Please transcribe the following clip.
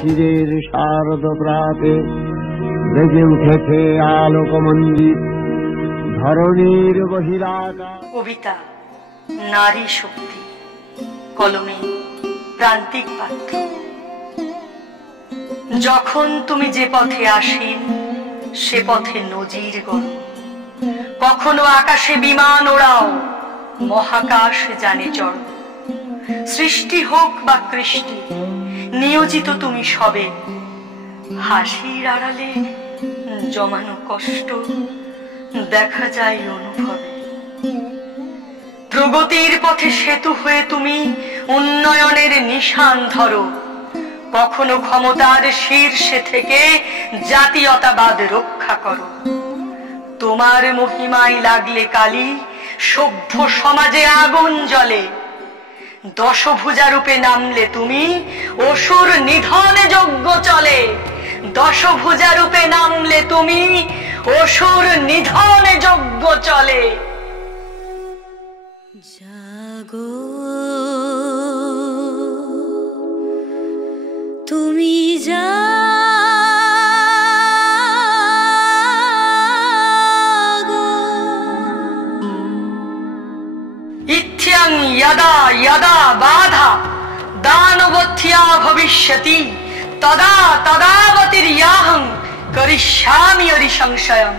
শিরের শারদ প্রাতে বেজে উঠেছে আলোকমন্দির ধরণীর বহিরাকাশ। কবিতা নারী শক্তি, কলমে প্রান্তিক পাত্র। যখন তুমি যে পথে আসিন সে পথে নজির গড়। কখনো আকাশে বিমান ওড়াও, মহাকাশ জানে চড়। সৃষ্টি হোক বা কৃষ্টি, নিয়োজিত তুমি সবে। হাসির আড়ালে জমানো কষ্ট দেখা যায় অনুভবে। প্রগতির পথে সেতু হয়ে তুমি উন্নয়নের নিশান ধরো। কখনো ক্ষমতার শীর্ষে থেকে জাতীয়তাবাদ রক্ষা করো। তোমার মহিমায় লাগলে কালি সভ্য সমাজে আগুন জ্বলে। দশভুজা রূপে নামলে তুমি অসুর নিধনে যজ্ঞ চলে। দশভুজা রূপে নামলে তুমি অসুর নিধনে যজ্ঞ চলে। জাগো তুমি জাগো। ইত্যং যদা যদা বাধা দানবত্যা ভবিষ্যতি তদা তদাবতির্যাহং করিষ্যামি হরিসংশয়ম।